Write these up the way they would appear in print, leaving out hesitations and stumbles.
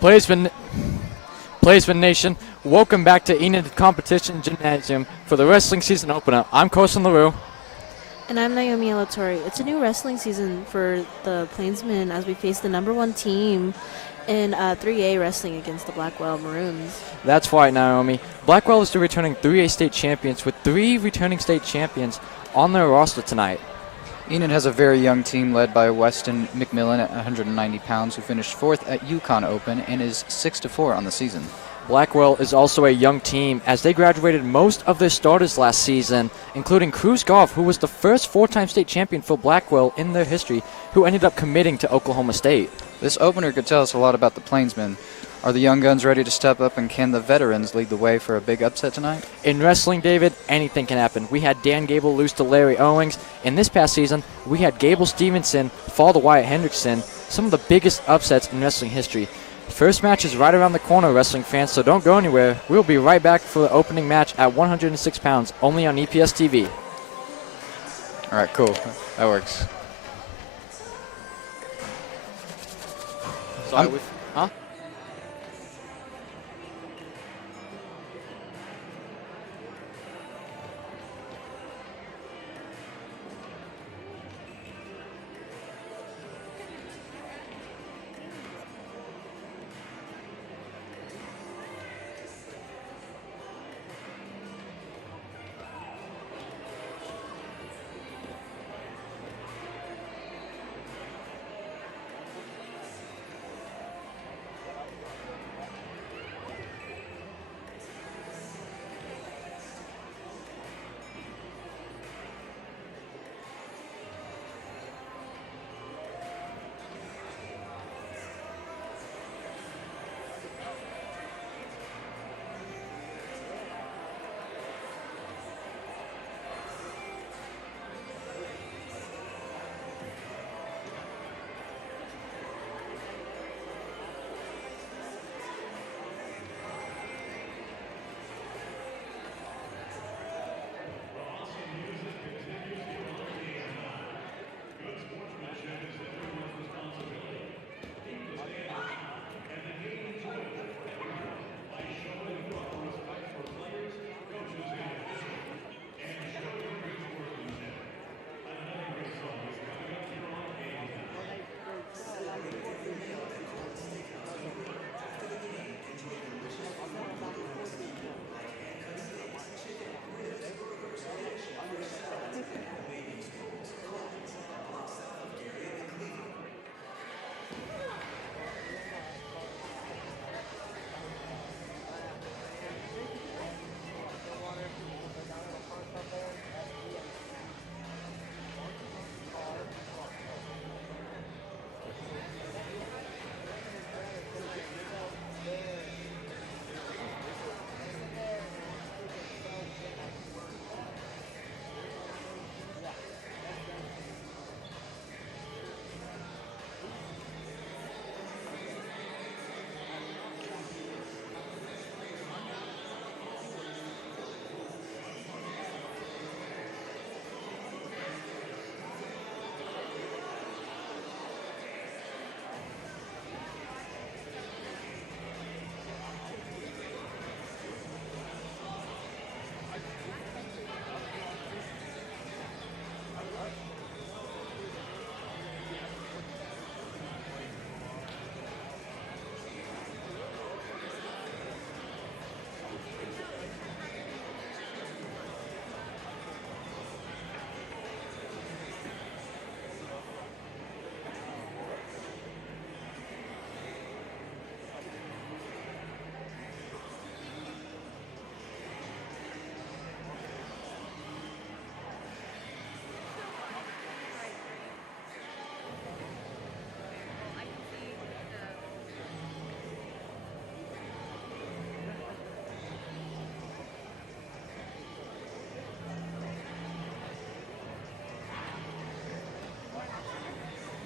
Placeman Nation, welcome back to Enid Competition Gymnasium for the wrestling season opener. I'm Carson LaRue. And I'm Naomi Alatori. It's a new wrestling season for the Plainsmen as we face the #1 team in 3A wrestling against the Blackwell Maroons. That's right, Naomi. Blackwell is the returning 3A state champions with 3 returning state champions on their roster tonight. Enid has a very young team led by Weston McMillan at 190 pounds, who finished 4th at Yukon Open and is 6-4 on the season. Blackwell is also a young team as they graduated most of their starters last season, including Cruz Goff, who was the first 4-time state champion for Blackwell in their history, who ended up committing to Oklahoma State. This opener could tell us a lot about the Plainsmen. Are the young guns ready to step up, and can the veterans lead the way for a big upset tonight? In wrestling, David, anything can happen. We had Dan Gable lose to Larry Owings. In this past season, we had Gable Stevenson fall to Wyatt Hendrickson, some of the biggest upsets in wrestling history. First match is right around the corner, wrestling fans, so don't go anywhere. We'll be right back for the opening match at 106 pounds, only on EPS TV. All right, cool. That works. Sorry, huh?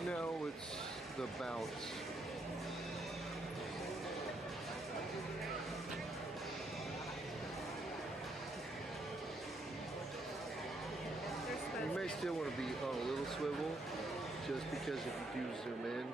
No, it's the bounce. You may still want to be on a little swivel, just because if you do zoom in,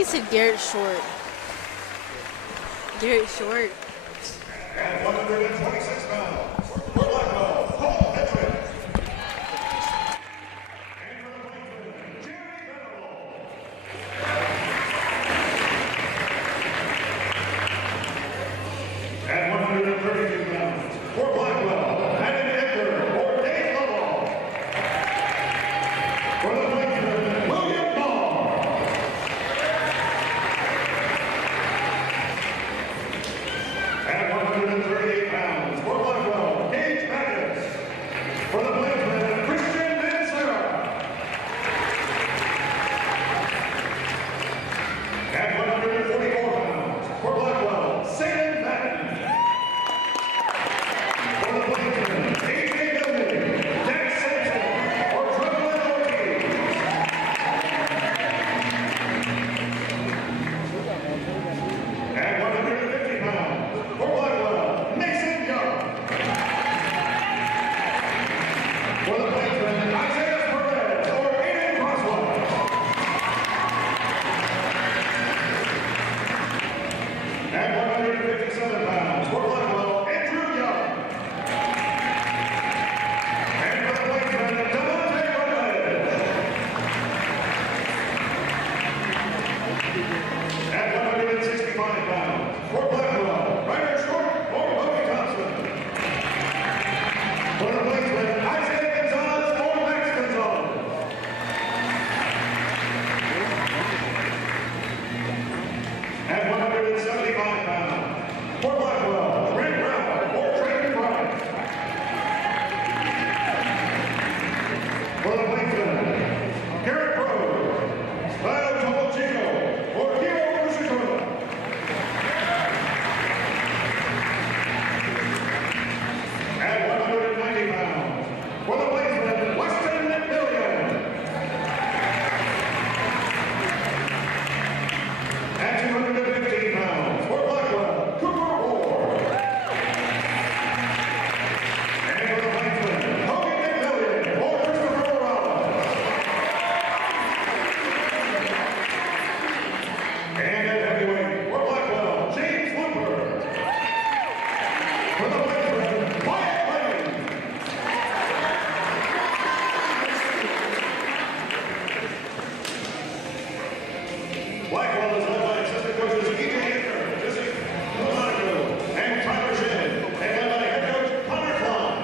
he said Garrett Short. Garrett Short. At 126 pounds, for Blackwell, Paul Hedrick. And for the Plainsman, Jerry Venable. At 132 pounds, for Blackwell, Enid or Dave Lovell. For the Plainsman, William Ball. At 138 pounds, for Blackwell, Gage Magnus. For the Plainsman, Christian Mansera. At 144 pounds, for Blackwell, Sam Madden. For the Plainsman, AJ Gilman, Jack Simpson, or Trevor Ortiz. At 150 pounds, for Blackwell, Mason Young. For the Plainsman, Isaiah Perez or Aiden Crosswell. At 157 pounds, for Blackwell, Andrew Young. And for the Plainsman, Devontae Rodriguez. At 165 pounds, for Blackwell, Ryder Short or Bobby Thompson. For the Plainsman, Isaiah Gonzalez or Max Gonzalez. At 175 pounds, for Blackwell, Trent Brown or Trent Bryant. For the Plainsman, Garrett Rose, Lyle Tolchico or Hiro Ushikura. At 190 pounds, for the Plainsman, Weston McMillian. At 215 pounds, for Blackwell, Cooper Ward. And for the Plainsman, Hogan McMillian or Christopher Morales. And at heavyweight, for Blackwell, James Looper. For the Plainsman, Wyatt Lane. Blackwell is led by assistant coaches E.J. Hickner, Jesse Monaco, and Tyler Shin, and led by head coach Connor Klein.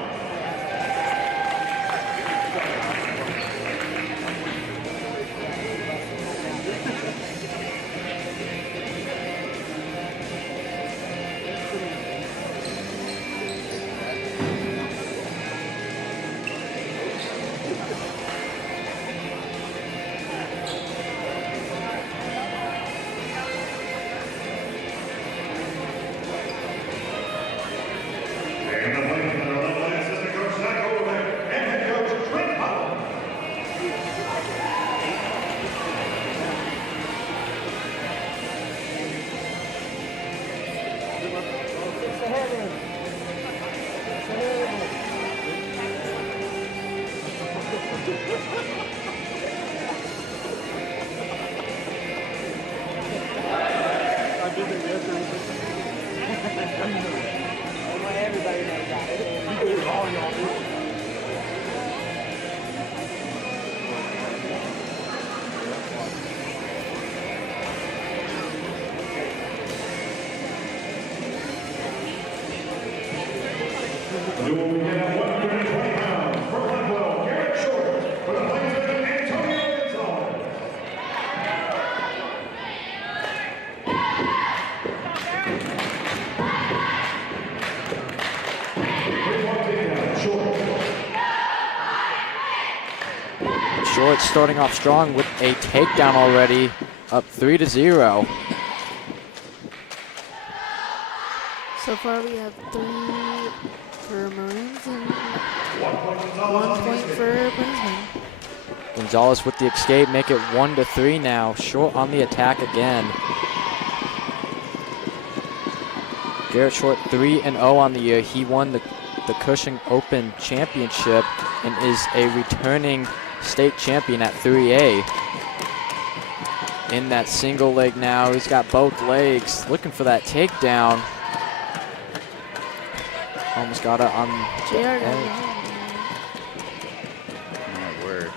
And the Plainsmen are led by assistant coach Zach Overbeck and head coach Trent Powell. You will begin at 120 pounds, for Blackwell, Garrett Short. For the Plainsman, Antonio Gonzalez. Short starting off strong with a takedown already, up 3-0. So far we have 3 for Maroons and 1 point 1 point for Plainsmen. Gonzalez with the escape, make it 1-3 now. Short on the attack again. Garrett Short 3-0 on the year. He won the Cushing Open Championship and is a returning state champion at 3A. in that single leg now. He's got both legs looking for that takedown. Almost got it on the JR. edge. My word.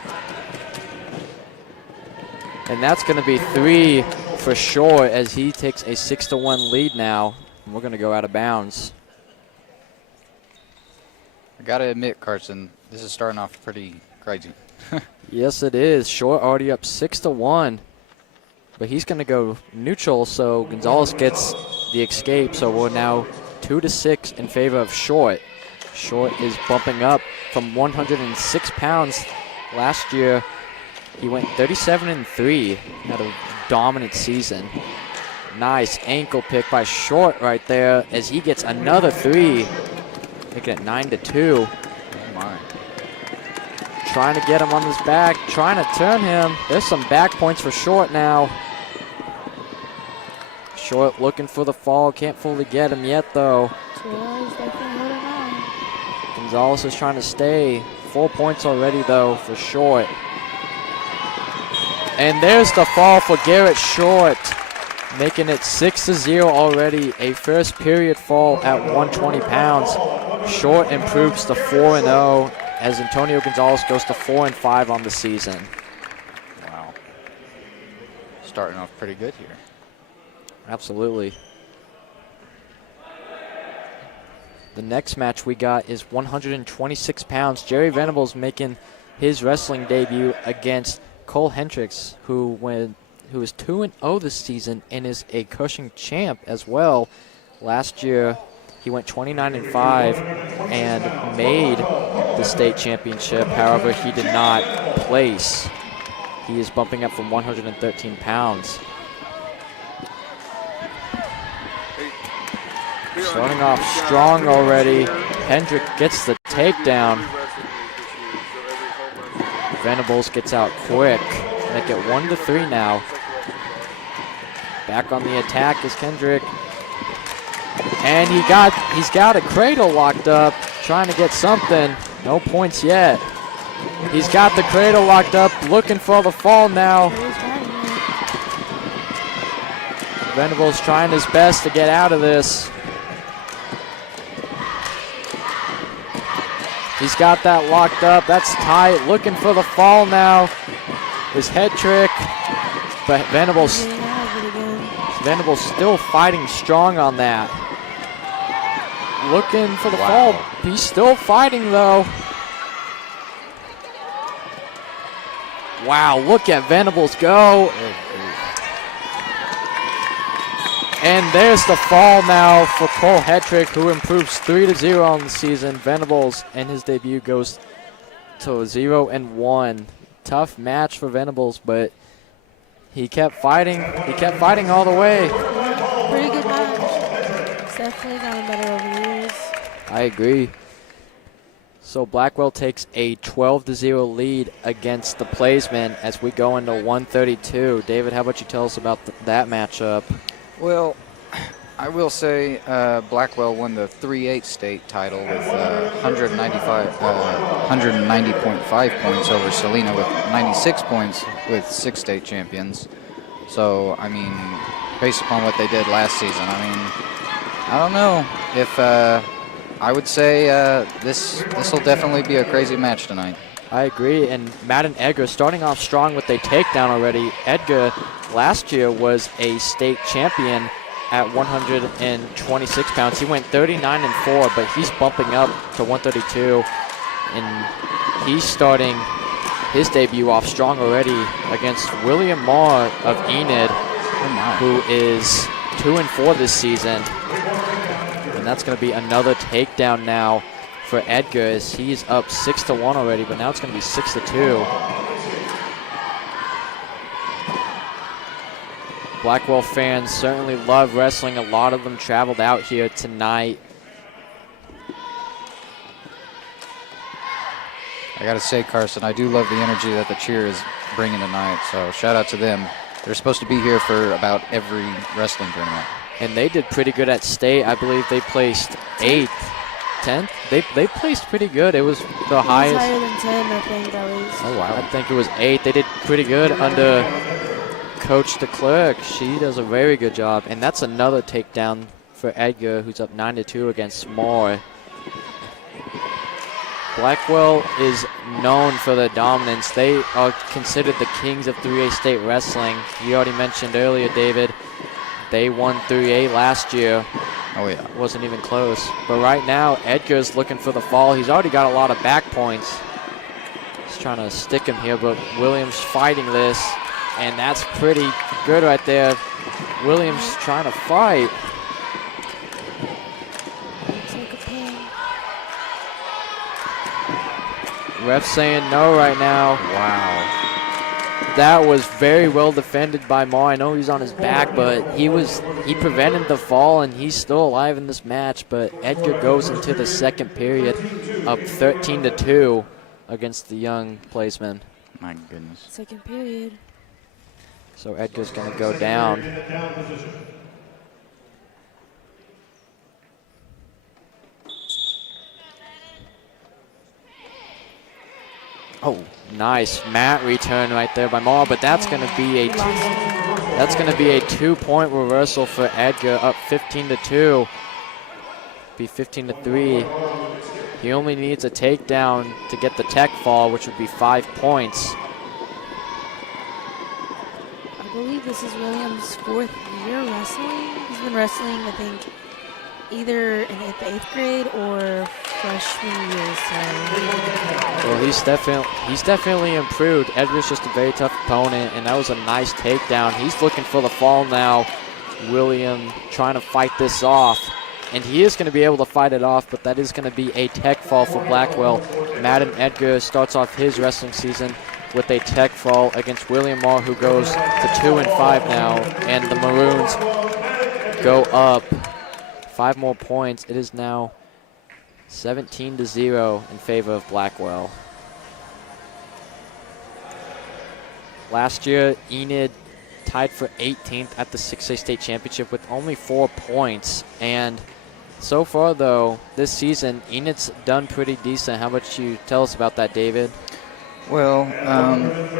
And that's going to be 3 for Short as he takes a 6-1 lead now. And we're going to go out of bounds. I gotta admit, Carson, this is starting off pretty crazy. Yes, it is. Short already up 6-1. But he's going to go neutral, so Gonzalez gets the escape. So we're now 2-6 in favor of Short. Short is bumping up from 106 pounds. Last year, he went 37-3. Had a dominant season. Nice ankle pick by Short right there as he gets another 3. Making it 9-2. Oh my. Trying to get him on his back, trying to turn him. There's some back points for Short now. Short looking for the fall, can't fully get him yet though. JR is definitely holding on. Gonzalez is trying to stay. 4 points already though for Short. And there's the fall for Garrett Short, making it 6-0 already. A first period fall at 120 pounds. Short improves to 4-0 as Antonio Gonzalez goes to 4-5 on the season. Wow. Starting off pretty good here. Absolutely. The next match we got is 126 pounds. Jerry Venables making his wrestling debut against Cole Hendricks, who is 2-0 this season and is a Cushing champ as well. Last year, he went 29-5 and made the state championship. However, he did not place. He is bumping up from 113 pounds. Starting off strong already. Hendrick gets the takedown. Venables gets out quick. Make it 1-3 now. Back on the attack is Kendrick. And he's got a cradle locked up, trying to get something. No points yet. He's got the cradle locked up, looking for the fall now. Venables trying his best to get out of this. He's got that locked up. That's tight. Looking for the fall now. His head trick. But Venables still fighting strong on that. Looking for the fall. He's still fighting though. Wow, look at Venables go. And there's the fall now for Cole Hetrick, who improves 3-0 on the season. Venables in his debut goes to 0-1. Tough match for Venables, but he kept fighting. He kept fighting all the way. Pretty good match. It's definitely gotten better over the years. I agree. So Blackwell takes a 12-0 lead against the Plaismen as we go into 132. David, how about you tell us about that matchup? Well, I will say Blackwell won the 3-8 state title with 190.5 points over Salina with 96 points with 6 state champions. So, I mean, based upon what they did last season, I mean, I don't know if I would say this will definitely be a crazy match tonight. I agree, and Madden Edgar starting off strong with a takedown already. Edgar last year was a state champion at 126 pounds. He went 39-4, but he's bumping up to 132, and he's starting his debut off strong already against William Marr of Enid, who is 2-4 this season. And that's going to be another takedown now for Edgar as he's up 6-1 already, but now it's going to be 6-2. Blackwell fans certainly love wrestling. A lot of them traveled out here tonight. I got to say, Carson, I do love the energy that the cheer is bringing tonight, so shout out to them. They're supposed to be here for about every wrestling tournament. And they did pretty good at state. I believe they placed 8th, 10th. They placed pretty good. It was the highest. Higher than 10, I think that was. Oh, wow. I think it was 8th. They did pretty good under Coach DeClerc, she does a very good job. And that's another takedown for Edgar, who's up 9-2 against Moore. Blackwell is known for their dominance. They are considered the kings of 3A state wrestling. You already mentioned earlier, David, they won 3A last year. Oh, yeah. Wasn't even close. But right now, Edgar's looking for the fall. He's already got a lot of back points. He's trying to stick him here, but Williams fighting this, and that's pretty good right there. Williams trying to fight. Ref saying no right now. Wow. That was very well defended by Moore. I know he's on his back, but he prevented the fall, and he's still alive in this match. But Edgar goes into the second period up 13-2 against the young placeman. My goodness. Second period. So Edgar's going to go down. Oh, nice mat return right there by Moore, but that's going to be a 2-point reversal for Edgar, up 15-2. Be 15-3. He only needs a takedown to get the tech fall, which would be 5 points. I believe this is Williams' 4th year wrestling. He's been wrestling, I think, either in the 8th grade or freshman year. So. Well, he's definitely improved. Edgar's just a very tough opponent, and that was a nice takedown. He's looking for the fall now. William trying to fight this off, and he is going to be able to fight it off, but that is going to be a tech fall for Blackwell. Madden Edgar starts off his wrestling season with a tech fall against William Moore, who goes to 2-5 now, and the Maroons go up 5 more points. It is now 17-0 in favor of Blackwell. Last year, Enid tied for 18th at the 6A state championship with only 4 points. And so far, though, this season, Enid's done pretty decent. How about you tell us about that, David? Well,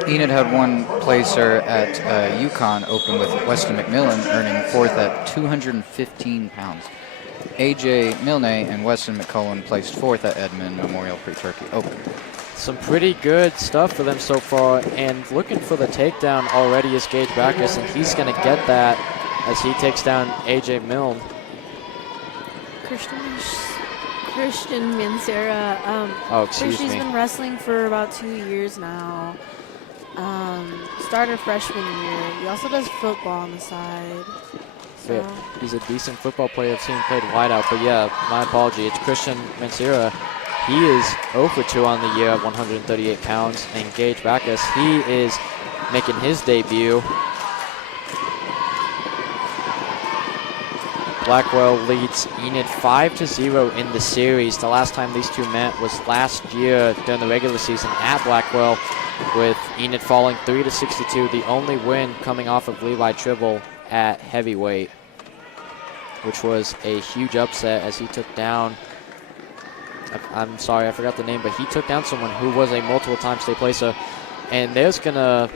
Enid had one placer at Yukon Open with Weston McMillan, earning 4th at 215 pounds. AJ Milne and Weston McCullen placed 4th at Edmond Memorial Pre-Turkey Open. Some pretty good stuff for them so far, and looking for the takedown already is Gage Backus, and he's going to get that as he takes down AJ Milne. Christian Mancera. Christian's been wrestling for about 2 years now. Started freshman year. He also does football on the side. So. Yeah, he's a decent football player. I've seen him played wideout, but yeah, my apology. It's Christian Mancera. He is 0-2 on the year at 138 pounds. And Gage Backus, he is making his debut. Blackwell leads Enid 5-0 in the series. The last time these two met was last year during the regular season at Blackwell, with Enid falling 3-62. The only win coming off of Levi Tribble at heavyweight, which was a huge upset as he took down, I'm sorry, I forgot the name, but he took down someone who was a multiple-time state placer. And there's going to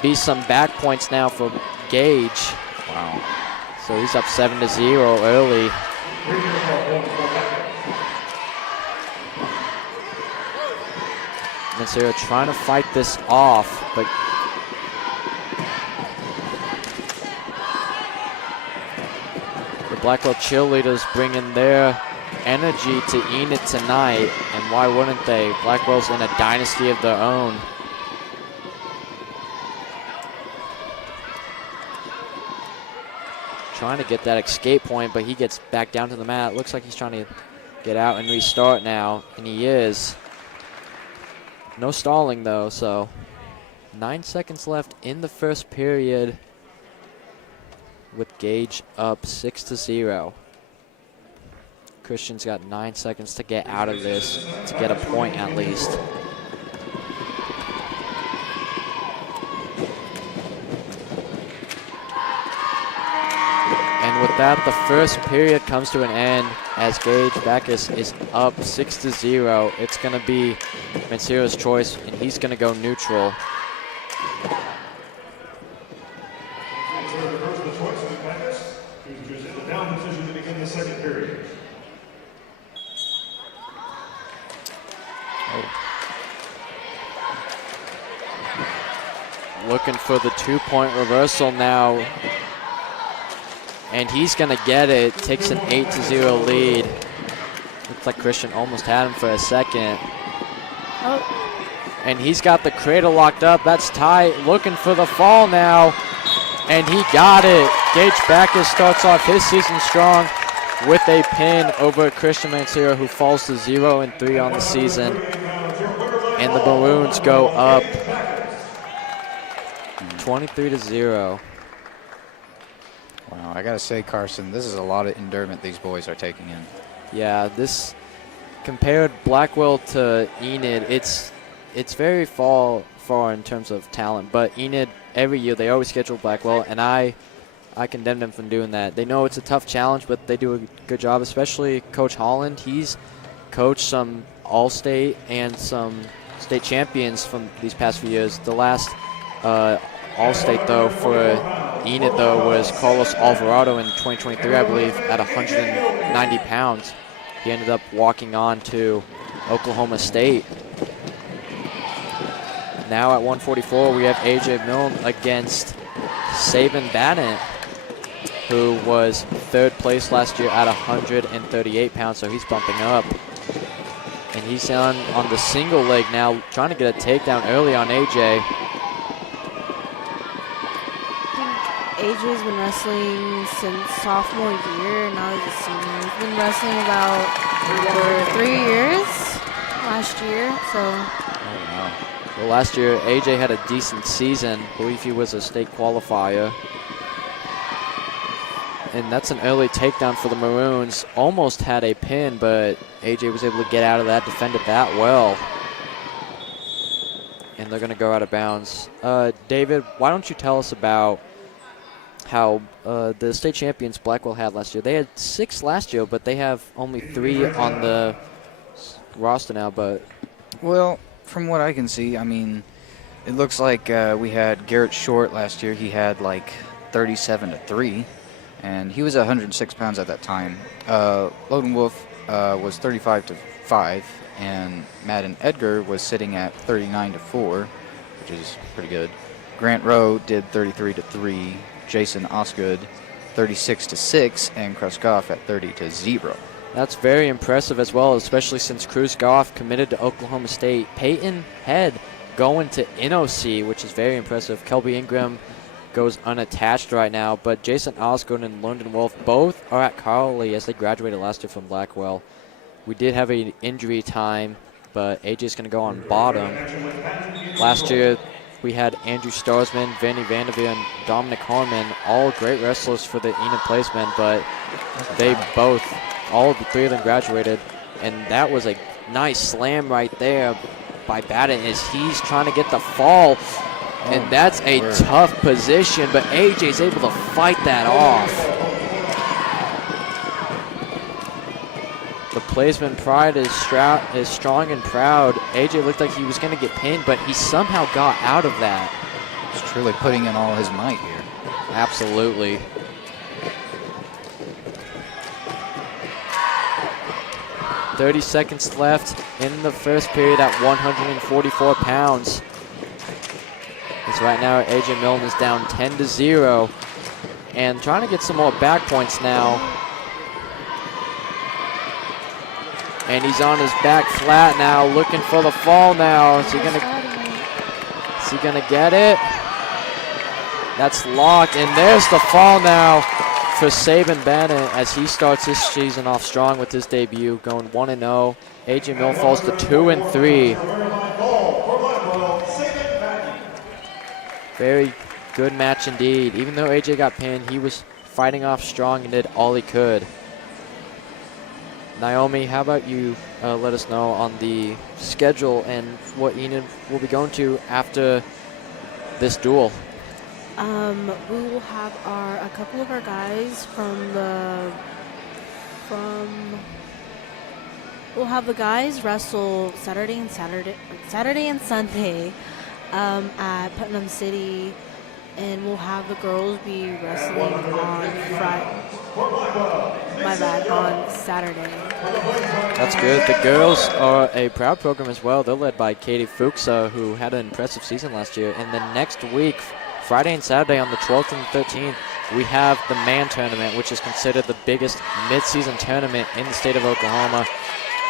be some back points now for Gage. Wow. So he's up 7-0 early. Mancera trying to fight this off, but the Blackwell cheerleaders bringing their energy to Enid tonight, and why wouldn't they? Blackwell's in a dynasty of their own. Trying to get that escape point, but he gets back down to the mat. Looks like he's trying to get out and restart now, and he is. No stalling though, so 9 seconds left in the first period with Gage up 6-0. Christian's got 9 seconds to get out of this, to get a point at least. And with that, the first period comes to an end as Gage Backus is up 6-0. It's going to be Mancera's choice, and he's going to go neutral. Looking for the 2-point reversal now. And he's going to get it. Takes an 8-0 lead. Looks like Christian almost had him for a second. Oh, And he's got the cradle locked up. That's tight. Looking for the fall now. And he got it. Gage Backus starts off his season strong with a pin over Christian Mancero, who falls to 0-3 on the season. And the Maroons go up 23-0. Wow, I gotta say, Carson, this is a lot of endurance these boys are taking in. Yeah, this compared Blackwell to Enid, it's very far in terms of talent. But Enid, every year they always schedule Blackwell, and I condemn them from doing that. They know it's a tough challenge, but they do a good job, especially Coach Holland. He's coached some All-State and some state champions from these past few years. The last All-State, though, for Enid, though, was Carlos Alvarado in 2023, I believe, at 190 pounds. He ended up walking on to Oklahoma State. Now at 144, we have AJ Milne against Saban Bannon, who was 3rd place last year at 138 pounds, so he's bumping up. And he's on the single leg now, trying to get a takedown early on AJ. AJ's been wrestling since sophomore year, and now he's a senior. He's been wrestling about for 3 years last year, so. Oh, wow. Well, last year, AJ had a decent season. I believe he was a state qualifier. And that's an early takedown for the Maroons. Almost had a pin, but AJ was able to get out of that, defended that well. And they're going to go out of bounds. David, why don't you tell us about how the state champions Blackwell had last year? They had 6 last year, but they have only 3 on the roster now. But Well, from what I can see, I mean, it looks like we had Garrett Short last year. He had like 37-3, and he was 106 pounds at that time. Logan Wolf was 35-5, and Madden Edgar was sitting at 39-4, which is pretty good. Grant Rowe did 33-3. Jason Osgood 36-6, and Kruskoff at 30-0. that's very impressive as well, especially since Cruz Goff committed to Oklahoma State. Peyton Head going to NOC, which is very impressive. Kelby Ingram goes unattached right now, but Jason Osgood and London Wolf both are at Carly as they graduated last year from Blackwell. We did have an injury time, but AJ's going to go on bottom. Last year, we had Andrew Starsman, Vanny Vanderveer, and Dominic Harmon, all great wrestlers for the Enid placement, but they both, all of the 3 of them graduated, and that was a nice slam right there by Batten as he's trying to get the fall, and that's a tough position, but AJ's able to fight that off. The placement pride is strong and proud. AJ looked like he was going to get pinned, but he somehow got out of that. He's truly putting in all his might here. Absolutely. .30 seconds left in the first period at 144 pounds. As right now, AJ Milne is down 10-0 and trying to get some more back points now. And he's on his back flat now, looking for the fall now. Is he gonna get it? That's locked, and there's the fall now for Saban Bannon as he starts his season off strong with his debut, going 1-0. AJ Milne falls to 2-3. Very good match indeed. Even though AJ got pinned, he was fighting off strong and did all he could. Naomi, how about you let us know on the schedule and what Enid will be going to after this duel? We will have a couple of our guys we'll have the guys wrestle Saturday and Sunday at Putnam City, and we'll have the girls be wrestling on Friday. my bad, on Saturday. That's good. The girls are a proud program as well. They're led by Katie Fuchsa, who had an impressive season last year. And then next week, Friday and Saturday on the 12th and the 13th, we have the man tournament, which is considered the biggest mid-season tournament in the state of Oklahoma.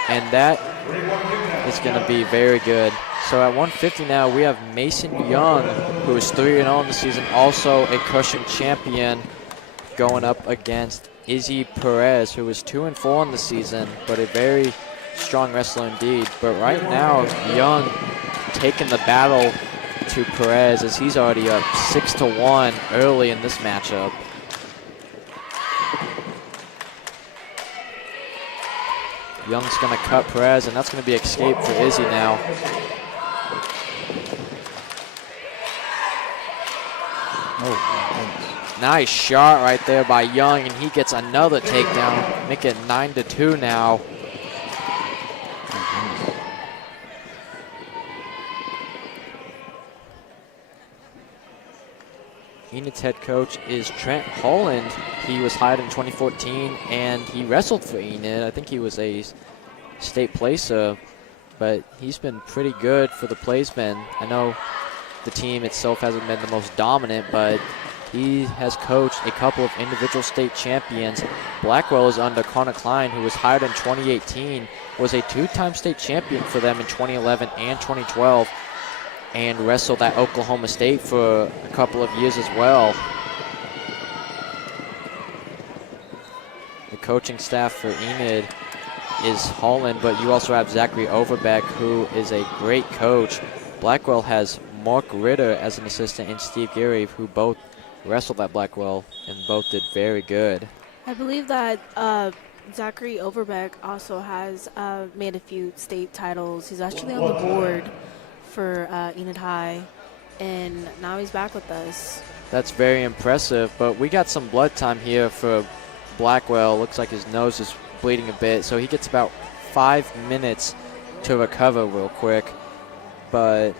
And that is going to be very good. So at 150 now, we have Mason Young, who is 3-0 in the season, also a Cushing champion, going up against Izzy Perez, who is 2-4 in the season, but a very strong wrestler indeed. But right now, Young taking the battle to Perez as he's already up 6-1 early in this matchup. Young's going to cut Perez, and that's going to be escape for Izzy now. Oh, Nice shot right there by Young, and he gets another takedown. Make it 9-2 now. Enid's head coach is Trent Holland. He was hired in 2014, and he wrestled for Enid. I think he was a state placer, but he's been pretty good for the placemen. I know the team itself hasn't been the most dominant, but he has coached a couple of individual state champions. Blackwell is under Connor Klein, who was hired in 2018, was a two-time state champion for them in 2011 and 2012, and wrestled at Oklahoma State for a couple of years as well. The coaching staff for Enid is Holland, but you also have Zachary Overbeck, who is a great coach. Blackwell has Mark Ritter as an assistant and Steve Geary, who both wrestled at Blackwell and both did very good. I believe that Zachary Overbeck also has made a few state titles. He's actually on the board for Enid High, and now he's back with us. That's very impressive, but we got some blood time here for Blackwell. Looks like his nose is bleeding a bit, so he gets about 5 minutes to recover real quick. But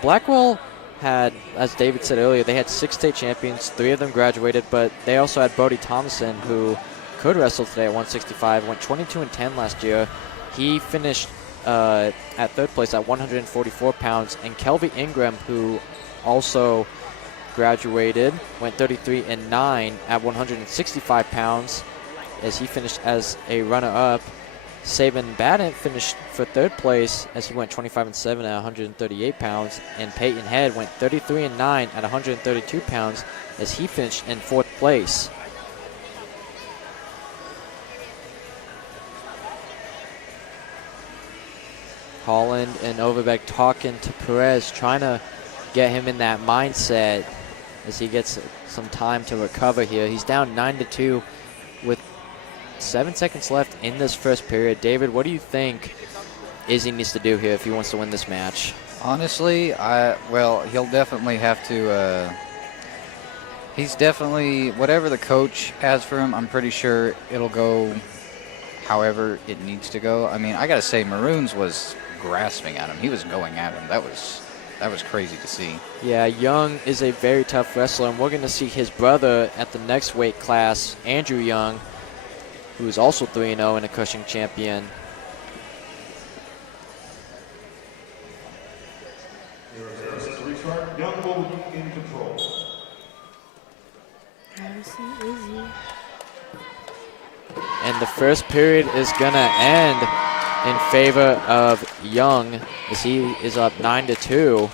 Blackwell had, as David said earlier, they had 6 state champions, 3 of them graduated, but they also had Bodie Thomason, who could wrestle today at 165, went 22-10 last year. He finished at 3rd place at 144 pounds, and Kelvy Ingram, who also graduated, went 33-9 at 165 pounds as he finished as a runner-up. Sabin Badent finished for 3rd place as he went 25-7 at 138 pounds, and Peyton Head went 33-9 at 132 pounds as he finished in 4th place. Holland and Overbeck talking to Perez, trying to get him in that mindset as he gets some time to recover here. He's down 9-2 with 7 seconds left in this first period. David, what do you think Izzy needs to do here if he wants to win this match? honestly, well, he'll definitely have to. He's definitely, whatever the coach has for him, I'm pretty sure it'll go however it needs to go. I mean, I gotta say, Maroons was grasping at him. He was going at him. That was crazy to see. Yeah, Young is a very tough wrestler, and we're going to see his brother at the next weight class, Andrew Young, who is also 3-0 and a Cushing champion. Young will be in control. Izzy. And the first period is going to end in favor of Young as he is up 9-2.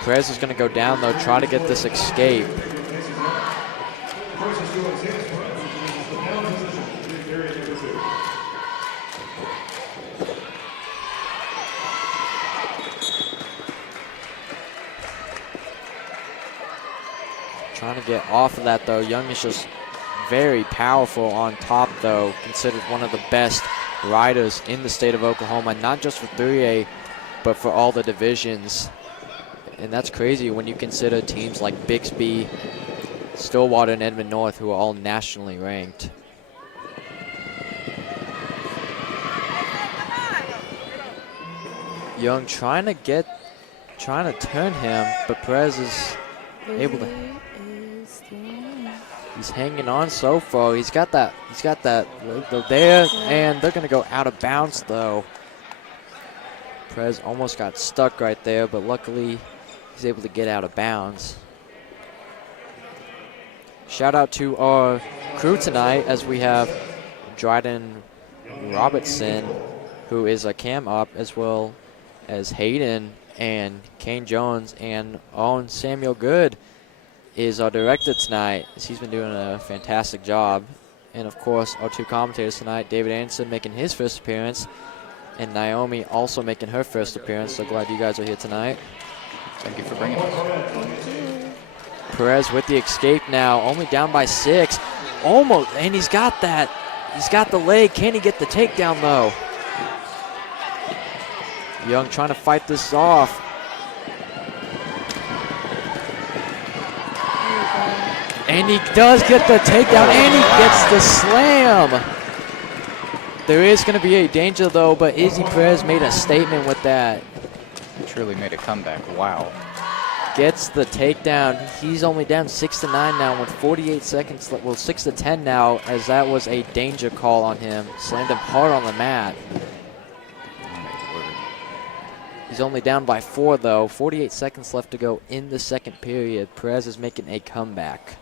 Perez is going to go down, though, try to get this escape. Trying to get off of that, though. Young is just very powerful on top, though, considered one of the best riders in the state of Oklahoma, not just for 3A, but for all the divisions. And that's crazy when you consider teams like Bixby, Stillwater, and Edmond North, who are all nationally ranked. Young trying to turn him, but Perez is able to. He's hanging on so far. He's got that leg there, and they're going to go out of bounds, though. Perez almost got stuck right there, but luckily he's able to get out of bounds. Shout out to our crew tonight as we have Dryden Robertson, who is a cam up, as well as Hayden and Kane Jones, and own Samuel Good is our director tonight. He's been doing a fantastic job. And of course, our two commentators tonight, David Anderson making his first appearance, and Naomi also making her first appearance. So glad you guys are here tonight. Thank you for bringing us. Perez with the escape now, only down by 6. Almost, and he's got that. He's got the leg. Can he get the takedown, though? Young trying to fight this off. And he does get the takedown, and he gets the slam. There is going to be a danger, though, but Izzy Perez made a statement with that. He truly made a comeback. Wow. Gets the takedown. He's only down 6-9 now with 48 seconds left. Well, 6-10 now, as that was a danger call on him. Slammed him hard on the mat. He's only down by 4, though. 48 seconds left to go in the second period. Perez is making a comeback.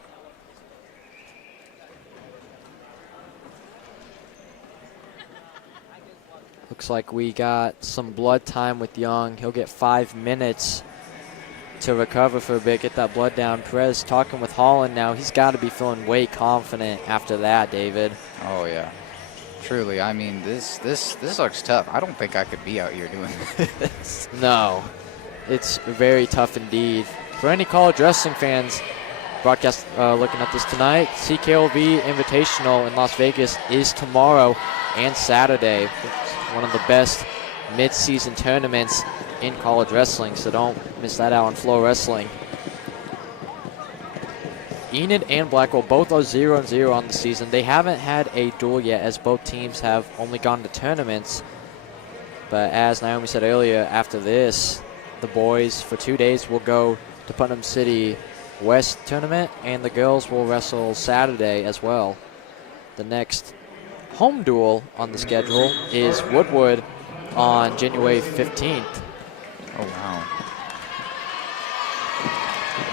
Looks like we got some blood time with Young. He'll get 5 minutes to recover for a bit, get that blood down. Perez talking with Holland now. He's got to be feeling way confident after that, David. Oh, yeah. Truly, I mean, this looks tough. I don't think I could be out here doing this. No, it's very tough indeed. For any college wrestling fans, broadcast looking at this tonight, CKOV Invitational in Las Vegas is tomorrow and Saturday. It's one of the best mid-season tournaments in college wrestling, so don't miss that out on Flow Wrestling. Enid and Blackwell both are 0-0 on the season. They haven't had a duel yet, as both teams have only gone to tournaments. But as Naomi said earlier, after this, the boys for 2 days will go to Putnam City West tournament, and the girls will wrestle Saturday as well. The next home duel on the schedule is Woodward on January 15th. Oh, wow.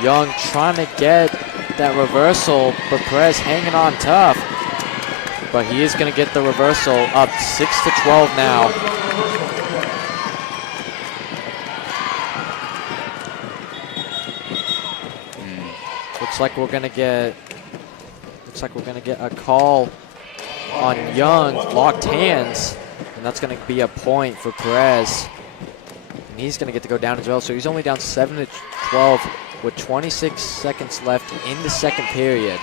Young trying to get that reversal, but Perez hanging on tough. But he is going to get the reversal, up 6-12 now. Looks like we're going to get a call on Young, locked hands, and that's going to be a point for Perez. And he's going to get to go down as well. So he's only down 7-12 with 26 seconds left in the second period.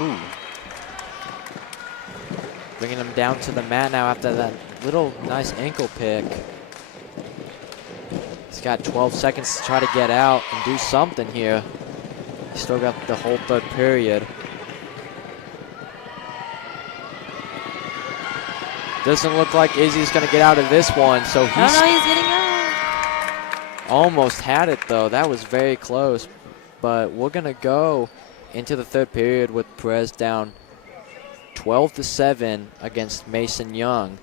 Ooh. Bringing him down to the mat now after that little nice ankle pick. He's got 12 seconds to try to get out and do something here. He's still got the whole third period. Doesn't look like Izzy's going to get out of this one, so he's getting out. Almost had it, though. That was very close. But we're going to go into the third period with Perez down 12-7 against Mason Young.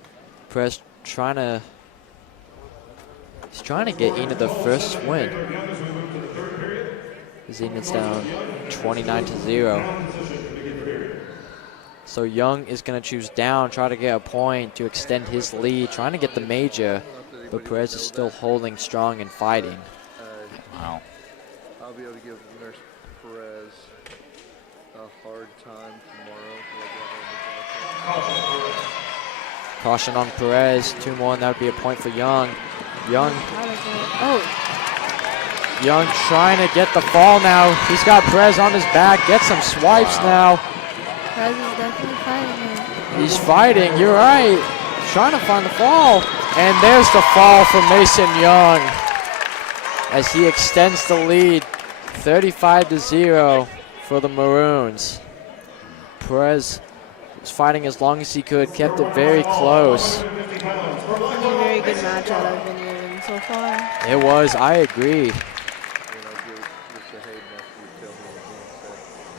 Perez trying to get Enid the first win. Enid's down 29-0. So Young is going to choose down, try to get a point to extend his lead, trying to get the major, but Perez is still holding strong and fighting. Wow. I'll be able to give Nurse Perez a hard time tomorrow. Caution on Perez, 2 more, and that would be a point for Young. Young trying to get the fall now. He's got Perez on his back, gets some swipes now. Perez is definitely fighting him. He's fighting, you're right. Trying to find the fall. And there's the fall for Mason Young as he extends the lead 35-0 for the Maroons. Perez was fighting as long as he could, kept it very close. A very good match out of any of them so far. It was. I agree. And I'll give it to Hayden after you tell me again.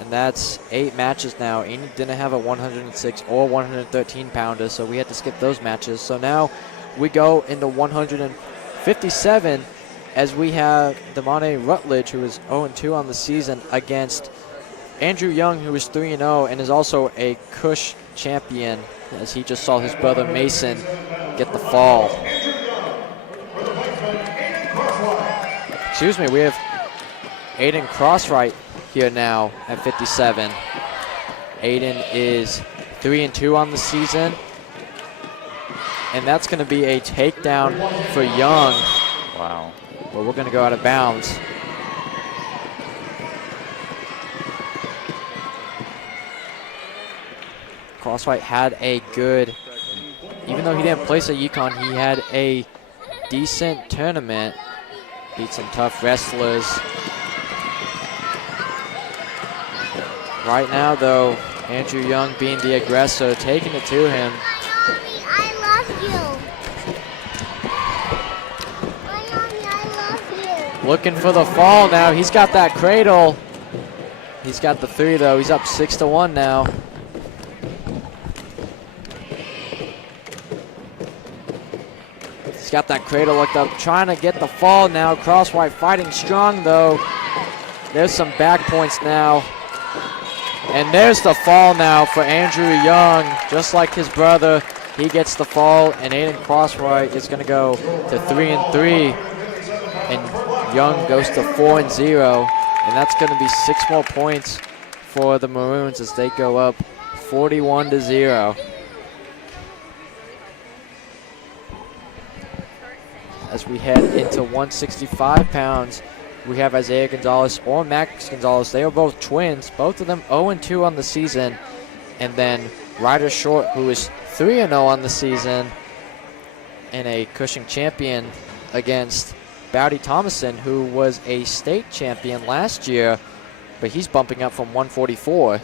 And that's 8 matches now. Enid didn't have a 106 or 113 pounder, so we had to skip those matches. So now we go into 157 as we have Damane Rutledge, who is 0-2 on the season, against Andrew Young, who is 3-0 and is also a Cush champion, as he just saw his brother Mason get the fall. Excuse me, we have Aiden Crosswright here now at 57. Aiden is 3-2 on the season, and that's going to be a takedown for Young. Wow. But we're going to go out of bounds. Crosswhite had a good, even though he didn't place a Yukon, he had a decent tournament. Beat some tough wrestlers. Right now, though, Andrew Young being the aggressor, taking it to him. I love you. Looking for the fall now. He's got that cradle. He's got the 3, though. He's up 6-1 now. He's got that cradle looked up, trying to get the fall now. Crosswhite fighting strong, though. There's some back points now. And there's the fall now for Andrew Young. Just like his brother, he gets the fall, and Aiden Crosswhite is going to go to 3-3. And Young goes to 4-0. And that's going to be 6 more points for the Maroons as they go up 41-0. As we head into 165 pounds, we have Isaiah Gonzalez or Max Gonzalez. They are both twins, both of them 0-2 on the season. And then Ryder Short, who is 3-0 on the season, and a Cushing champion against Bowdy Thomason, who was a state champion last year, but he's bumping up from 144.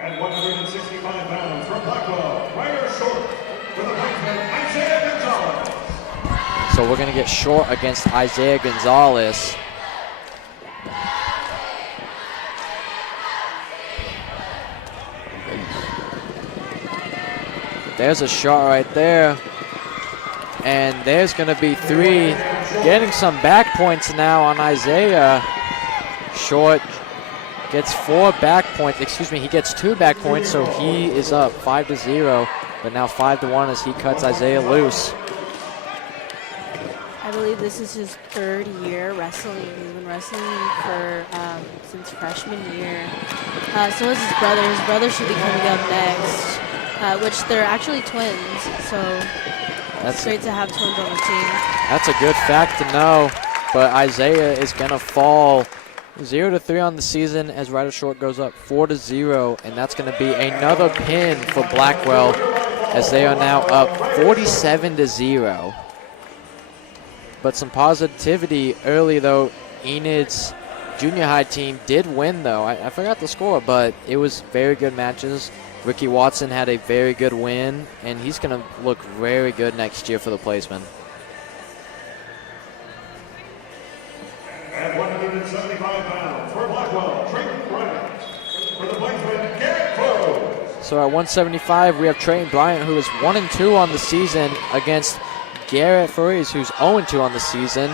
At 165 pounds from Blackwell, Ryder Short, with a weighman, Isaiah Gonzalez. So we're going to get Short against Isaiah Gonzalez. There's a shot right there. And there's going to be 3. Getting some back points now on Isaiah. Short gets 4 back points. Excuse me, he gets 2 back points, so he is up 5-0. But now 5-1 as he cuts Isaiah loose. I believe this is his 3rd year wrestling. He's been wrestling for since freshman year. So is his brother. His brother should be coming up next, which they're actually twins. So it's great to have twins on the team. That's a good fact to know. But Isaiah is going to fall 0-3 on the season as Ryder Short goes up 4-0. And that's going to be another pin for Blackwell as they are now up 47-0. But some positivity early, though. Enid's junior high team did win, though. I forgot the score, but it was very good matches. Ricky Watson had a very good win, and he's going to look very good next year for the placement. At 175 pounds for Blackwell, Trayton Bryant. For the placement, Garrett Close. So at 175, we have Trayton Bryant, who is 1-2 on the season, against Garrett Furries, who's 0-2 on the season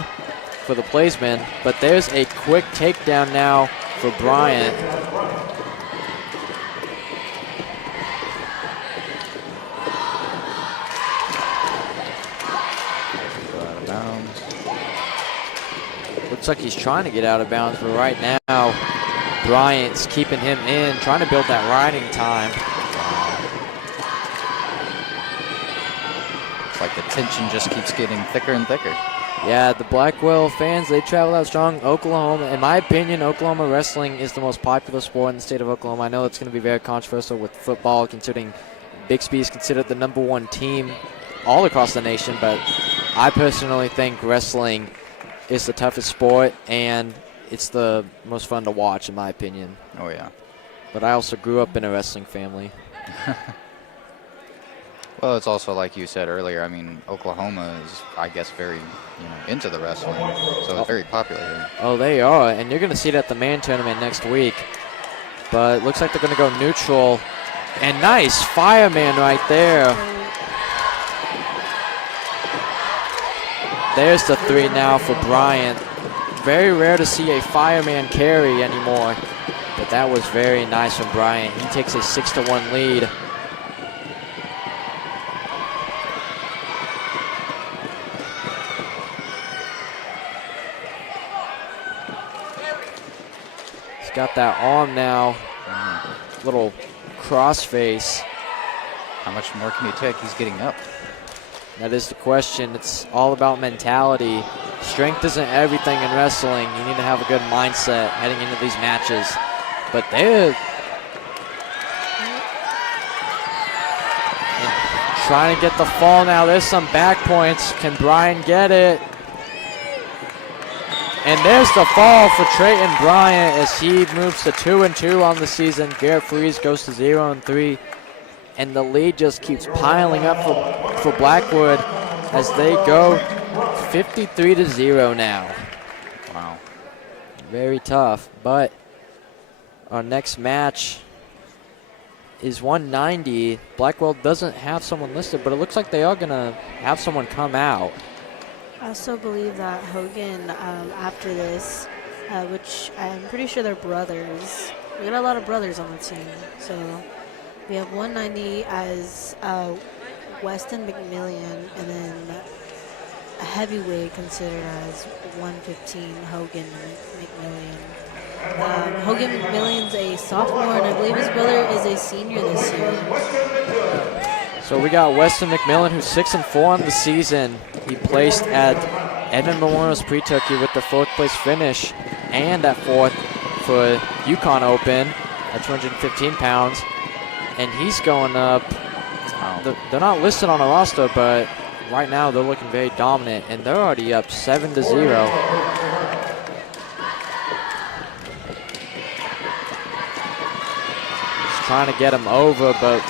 for the placement. But there's a quick takedown now for Bryant. Out of bounds. Looks like he's trying to get out of bounds, but right now, Bryant's keeping him in, trying to build that riding time. It's like the tension just keeps getting thicker and thicker. Yeah, the Blackwell fans, they travel out strong. Oklahoma, in my opinion, Oklahoma wrestling is the most popular sport in the state of Oklahoma. I know it's going to be very controversial with football, considering Bixby is considered the #1 team all across the nation, but I personally think wrestling is the toughest sport, and it's the most fun to watch, in my opinion. Oh, yeah. But I also grew up in a wrestling family. Well, it's also like you said earlier. I mean, Oklahoma is, I guess, very, into the wrestling, so it's very popular here. Oh, they are, and you're going to see it at the main tournament next week. But it looks like they're going to go neutral. And nice fireman right there. There's the 3 now for Bryant. Very rare to see a fireman carry anymore. But that was very nice from Bryant. He takes a 6-1 lead. He's got that arm now. Little crossface. How much more can he take? He's getting up. That is the question. It's all about mentality. Strength isn't everything in wrestling. You need to have a good mindset heading into these matches. But they're trying to get the fall now. There's some back points. Can Brian get it? And there's the fall for Trayton Bryant as he moves to 2-2 on the season. Garrett Freeze goes to 0-3. And the lead just keeps piling up for Blackwood as they go 53-0 now. Wow. Very tough, but our next match is 190. Blackwell doesn't have someone listed, but it looks like they are going to have someone come out. I also believe that Hogan, after this, which I'm pretty sure they're brothers. We got a lot of brothers on the team, so we have 190 as Weston McMillian, and then a heavyweight considered as 115, Hogan McMillian. Hogan McMillian's a sophomore, and I believe his brother is a senior this year. So we got Weston McMillian, who's 6-4 on the season. He placed at Edmond Memorial's pre-Tookie with the 4th place finish, and at 4th for Yukon Open at 215 pounds. And he's going up. They're not listed on a roster, but right now they're looking very dominant, and they're already up 7-0. Just trying to get him over, but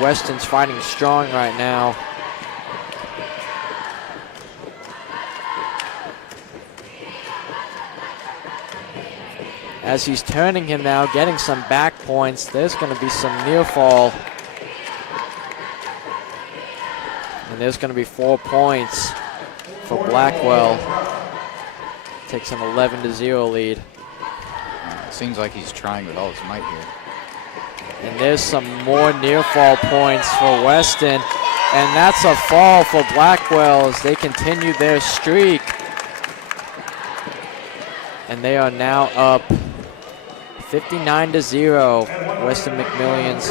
Weston's fighting strong right now. As he's turning him now, getting some back points. There's going to be some near fall. And there's going to be 4 points for Blackwell. Takes an 11-0 lead. It seems like he's trying with all his might here. And there's some more near fall points for Weston. And that's a fall for Blackwell as they continue their streak. And they are now up 59-0. Weston McMillian's.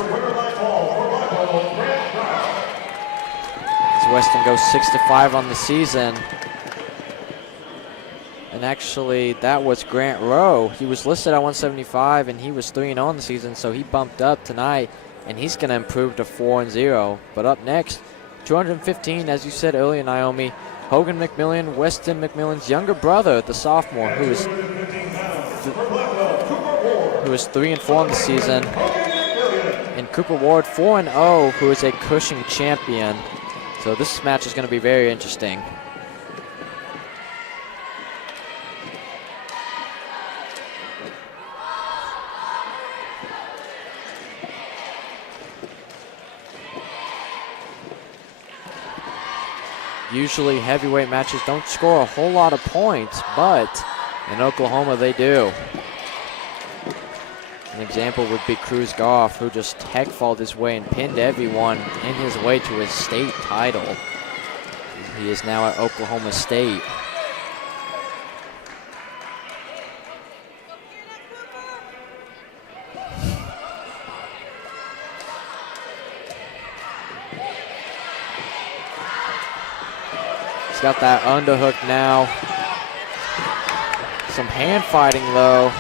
As Weston goes 6-5 on the season. And actually, that was Grant Rowe. He was listed at 175, and he was 3-0 on the season, so he bumped up tonight, and he's going to improve to 4-0. But up next, 215, as you said earlier, Naomi, Hogan McMillian, Weston McMillian's younger brother, the sophomore, who is 3-4 on the season, and Cooper Ward, 4-0, who is a Cushing champion. So this match is going to be very interesting. Usually heavyweight matches don't score a whole lot of points, but in Oklahoma they do. An example would be Cruz Goff, who just tech-falled his way and pinned everyone in his way to his state title. He is now at Oklahoma State. He's got that underhook now. Some hand fighting though.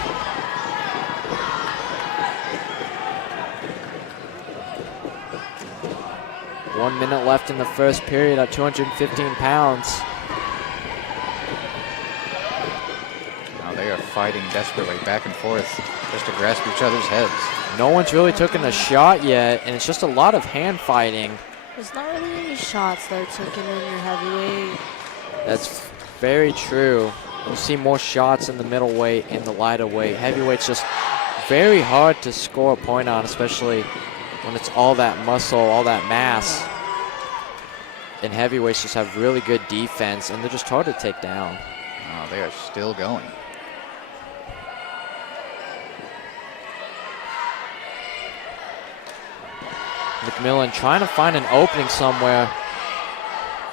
One minute left in the first period at 215 pounds. Now they are fighting desperately back and forth just to grasp each other's heads. No one's really taken a shot yet, and it's just a lot of hand fighting. There's not really any shots that are taken in your heavyweight. That's very true. You see more shots in the middleweight and the lighter weight. Heavyweight's just very hard to score a point on, especially when it's all that muscle, all that mass. And heavyweights just have really good defense, and they're just hard to take down. Oh, they are still going. McMillan trying to find an opening somewhere.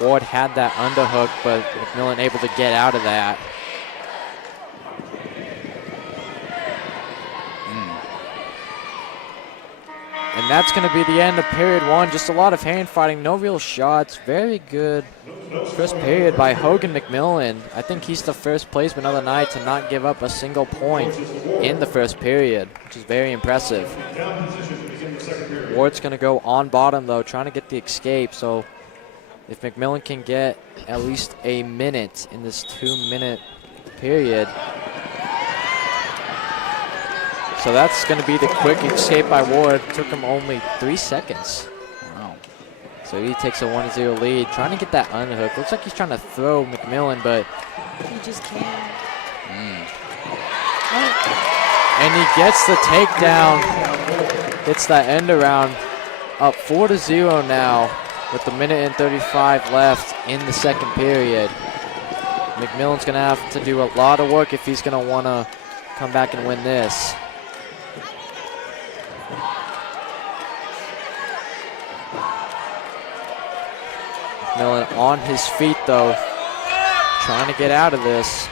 Ward had that underhook, but McMillan able to get out of that. And that's going to be the end of period one. Just a lot of hand fighting, no real shots. Very good first period by Hogan McMillan. I think he's the first placeman of the night to not give up a single point in the first period, which is very impressive. Ward's going to go on bottom, though, trying to get the escape. So if McMillan can get at least a minute in this 2-minute period. So that's going to be the quick escape by Ward. Took him only 3 seconds. Wow. So he takes a 1-0 lead. Trying to get that underhook. Looks like he's trying to throw McMillan, but He just can't. and he gets the takedown. Gets that end around. Up 4-0 now with the 1:35 left in the second period. McMillan's going to have to do a lot of work if he's going to want to come back and win this. McMillan on his feet, though, trying to get out of this.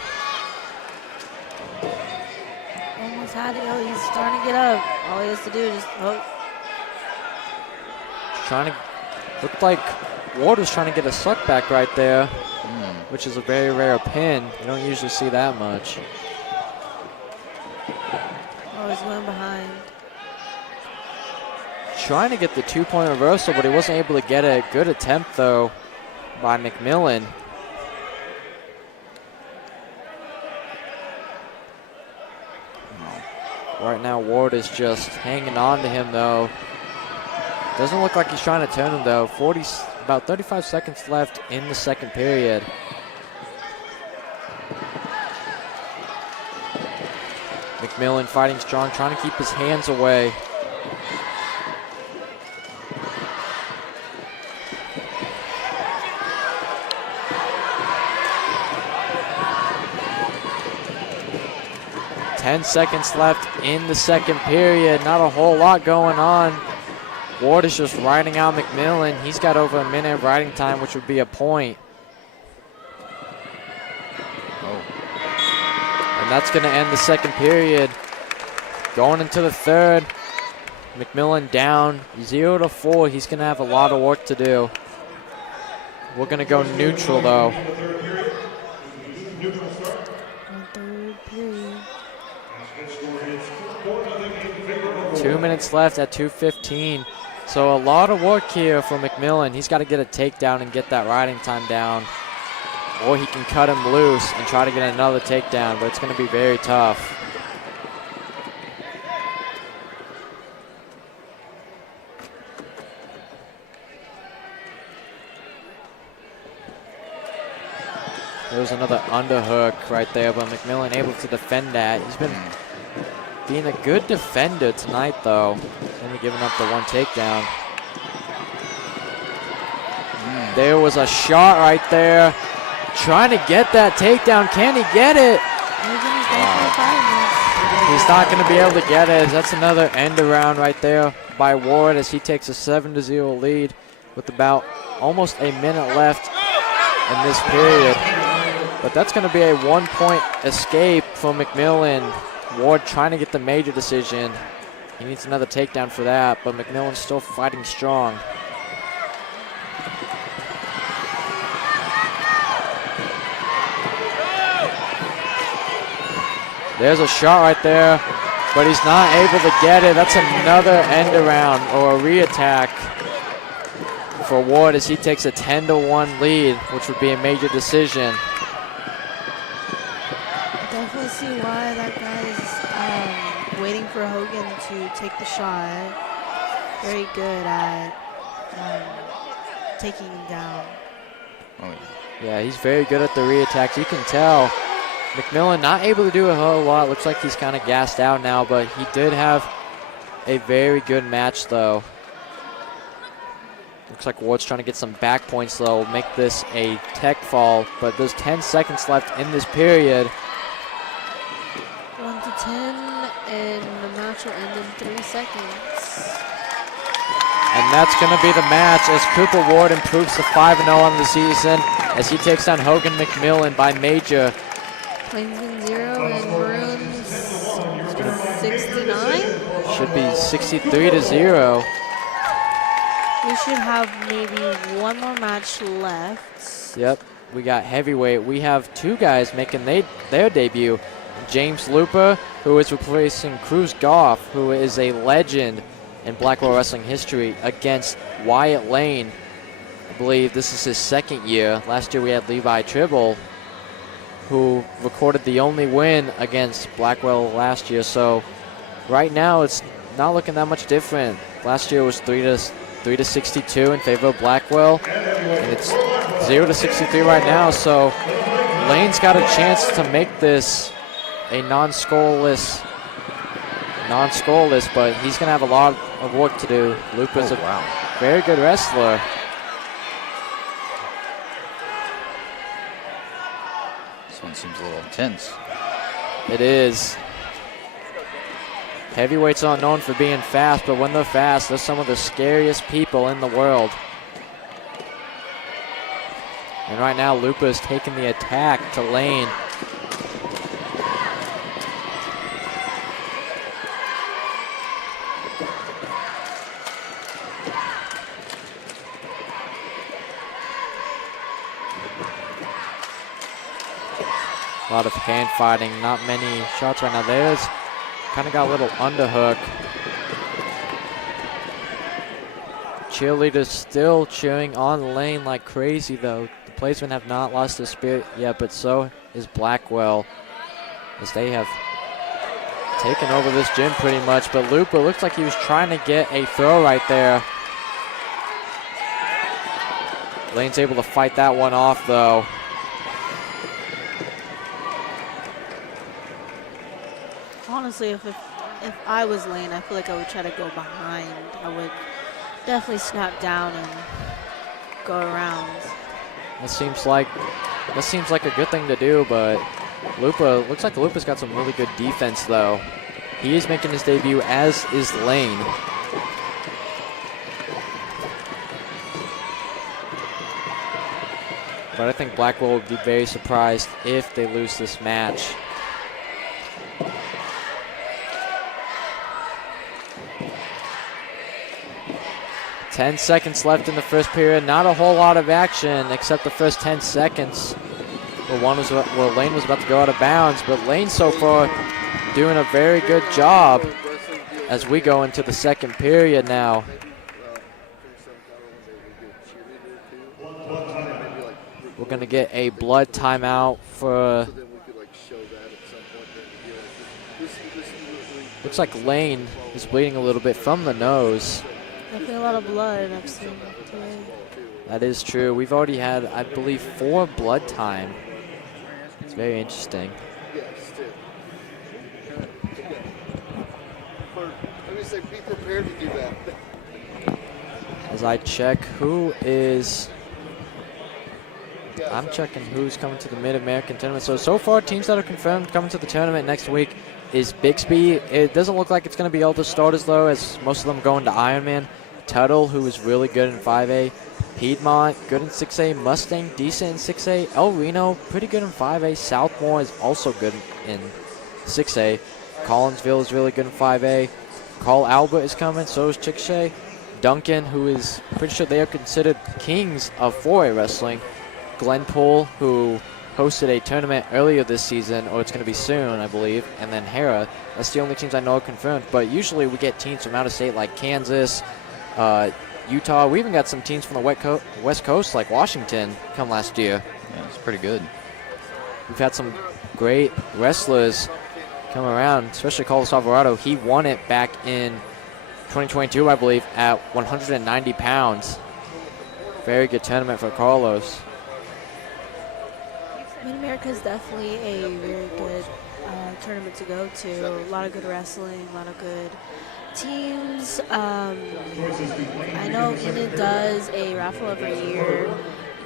Almost had it. Oh, he's starting to get up. All he has to do is just, Trying to, looked like Ward was trying to get a suck back right there, which is a very rare pin. You don't usually see that much. Oh, he's going behind. Trying to get the 2-point reversal, but he wasn't able to get a good attempt, though, by McMillan. Right now, Ward is just hanging on to him, though. Doesn't look like he's trying to turn him, though. About 35 seconds left in the second period. McMillan fighting strong, trying to keep his hands away. Ten seconds left in the second period. Not a whole lot going on. Ward is just riding out McMillan. He's got over a minute of riding time, which would be a point. And that's going to end the second period. Going into the third, McMillan down 0-4. He's going to have a lot of work to do. We're going to go neutral, though. Third period. 2 minutes left at 2:15. So a lot of work here for McMillan. He's got to get a takedown and get that riding time down. Or he can cut him loose and try to get another takedown, but it's going to be very tough. There's another underhook right there, but McMillan able to defend that. He's been being a good defender tonight, though. He's only giving up the one takedown. There was a shot right there. Trying to get that takedown. Can he get it? He's not going to be able to get it. That's another end around right there by Ward as he takes a 7-0 lead with about almost a minute left in this period. But that's going to be a 1-point escape for McMillan. Ward trying to get the major decision. He needs another takedown for that, but McMillan's still fighting strong. There's a shot right there, but he's not able to get it. That's another end around or a re-attack for Ward as he takes a 10-1 lead, which would be a major decision. I definitely see why that guy is waiting for Hogan to take the shot. Very good at taking him down. Oh, Yeah, he's very good at the re-attacks. You can tell McMillan not able to do a whole lot. Looks like he's kind of gassed out now, but he did have a very good match, though. Looks like Ward's trying to get some back points, though. Make this a tech fall, but there's 10 seconds left in this period. 1 to 10, and the match will end in 3 seconds. And that's going to be the match as Cooper Ward improves to 5-0 on the season as he takes down Hogan McMillan by major. Plains 0 and Maroons 69. Should be 63-0. We should have maybe one more match left. Yep, we got heavyweight. We have two guys making their debut. James Luper, who is replacing Cruz Goff, who is a legend in Blackwell wrestling history, against Wyatt Lane. I believe this is his second year. Last year we had Levi Tribble, who recorded the only win against Blackwell last year. So right now it's not looking that much different. Last year was 3 to 62 in favor of Blackwell, and it's 0 to 63 right now. So Lane's got a chance to make this a non-scoreless, but he's going to have a lot of work to do. Lupa's a very good wrestler. this one seems a little intense. It is. Heavyweights aren't known for being fast, but when they're fast, they're some of the scariest people in the world. And right now, Lupa is taking the attack to Lane. A lot of hand fighting, not many shots right now. There's kind of got a little underhook. Cheerleaders still cheering on Lane like crazy, though. The placement have not lost their spirit yet, but so is Blackwell, as they have taken over this gym pretty much. But Lupa looks like he was trying to get a throw right there. Lane's able to fight that one off, though. Honestly, if I was Lane, I feel like I would try to go behind. I would definitely snap down and go around. That seems like a good thing to do, but Lupa looks like Lupa's got some really good defense, though. He is making his debut, as is Lane. But I think Blackwell would be very surprised if they lose this match. Ten seconds left in the first period. Not a whole lot of action except the first 10 seconds where Lane was about to go out of bounds. But Lane so far doing a very good job as we go into the second period now. We're going to get a blood timeout for... Looks like Lane is bleeding a little bit from the nose. Definitely a lot of blood I've seen today. That is true. We've already had, I believe, 4 blood time. It's very interesting. Let me say, be prepared to do that. As I check who is... I'm checking who's coming to the Mid-American tournament. So far, teams that are confirmed coming to the tournament next week is Bixby. It doesn't look like it's going to be all the starters, though, as most of them going to Ironman. Tuttle, who is really good in 5A. Piedmont, good in 6A. Mustang, decent in 6A. El Reno, pretty good in 5A. Southmore is also good in 6A. Collinsville is really good in 5A. Carl Albert is coming, so is Chickasha. Duncan, who is pretty sure they are considered kings of 4A wrestling. Glenpool, who hosted a tournament earlier this season, or it's going to be soon, I believe, and then Hera. That's the only teams I know are confirmed, but usually we get teams from out of state like Kansas, Utah. We even got some teams from the West Coast like Washington come last year. Yeah, it's pretty good. We've had some great wrestlers come around, especially Carlos Alvarado. He won it back in 2022, I believe, at 190 pounds. Very good tournament for Carlos. Mid-America is definitely a very good tournament to go to. A lot of good wrestling, a lot of good teams. I know Enid does a raffle every year.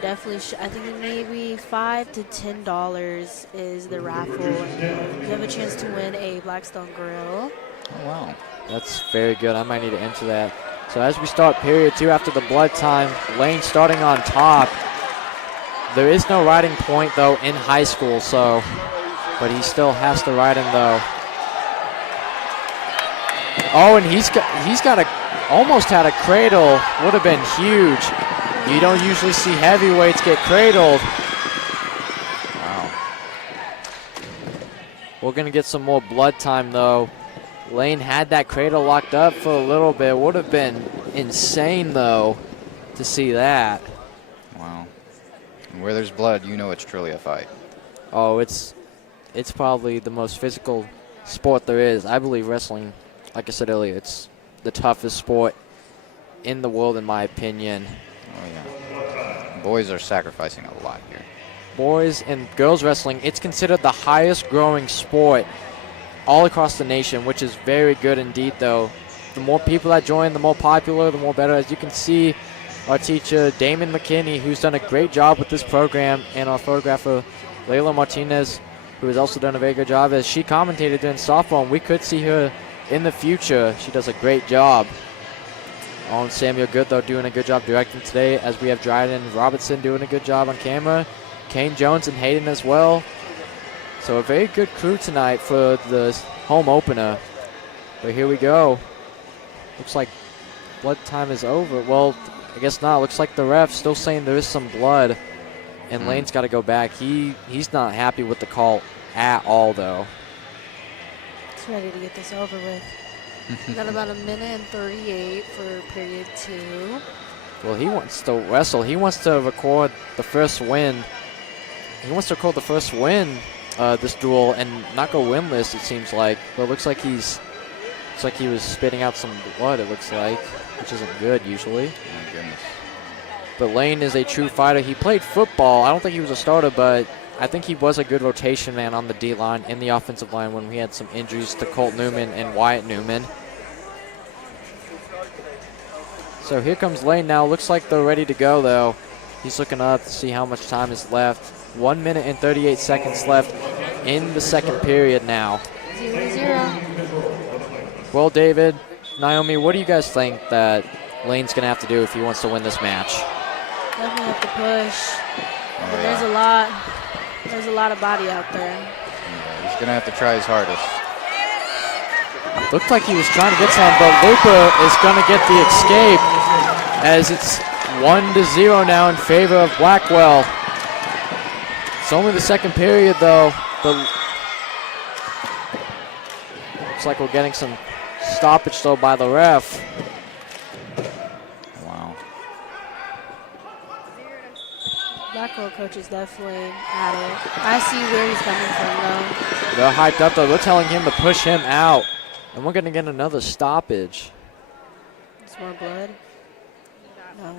Definitely, I think maybe $5 to $10 is the raffle. And you have a chance to win a Blackstone grill. Oh, wow. That's very good. I might need to enter that. So as we start period 2 after the blood time, Lane starting on top. There is no riding point, though, in high school, so, but he still has to ride him, though. Oh, and he's got almost had a cradle. Would have been huge. You don't usually see heavyweights get cradled. Wow. We're going to get some more blood time, though. Lane had that cradle locked up for a little bit. Would have been insane, though, to see that. Wow. And where there's blood, you know it's truly a fight. Oh, it's probably the most physical sport there is. I believe wrestling, like I said earlier, it's the toughest sport in the world, in my opinion. Oh, yeah. Boys are sacrificing a lot here. Boys and girls wrestling, it's considered the highest growing sport all across the nation, which is very good indeed, though. The more people that join, the more popular, the more better. As you can see, our teacher, Damon McKinney, who's done a great job with this program, and our photographer, Layla Martinez, who has also done a very good job as she commentated during softball, and we could see her in the future. She does a great job. On Samuel Good, though, doing a good job directing today, as we have Dryden Robertson doing a good job on camera. Kane Jones and Hayden as well. So a very good crew tonight for the home opener. But here we go. Looks like blood time is over. Well, I guess not. Looks like the ref's still saying there is some blood. And Lane's got to go back. He's not happy with the call at all, though. He's ready to get this over with. We got about 1:38 for period 2. Well, he wants to wrestle. He wants to record the first win. He wants to record the first win this duel and not go winless, it seems like. But it looks like he was spitting out some blood, it looks like, which isn't good usually. My goodness. But Lane is a true fighter. He played football. I don't think he was a starter, but I think he was a good rotation man on the D-line, in the offensive line, when we had some injuries to Colt Newman and Wyatt Newman. So here comes Lane now. Looks like they're ready to go, though. He's looking up to see how much time is left. 1 minute and 38 seconds left in the second period now. 0-0. Well, David, Naomi, what do you guys think that Lane's going to have to do if he wants to win this match? Definitely have to push. Oh, And yeah. there's a lot of body out there. Yeah, he's going to have to try his hardest. Looked like he was trying to get some, but Lupa is going to get the escape as it's 1-0 now in favor of Blackwell. It's only the second period, though. But looks like we're getting some stoppage, though, by the ref. Wow. Blackwell coach is definitely at it. I see where he's coming from, though. They're hyped up, though. They're telling him to push him out. And we're going to get another stoppage. It's more blood. No.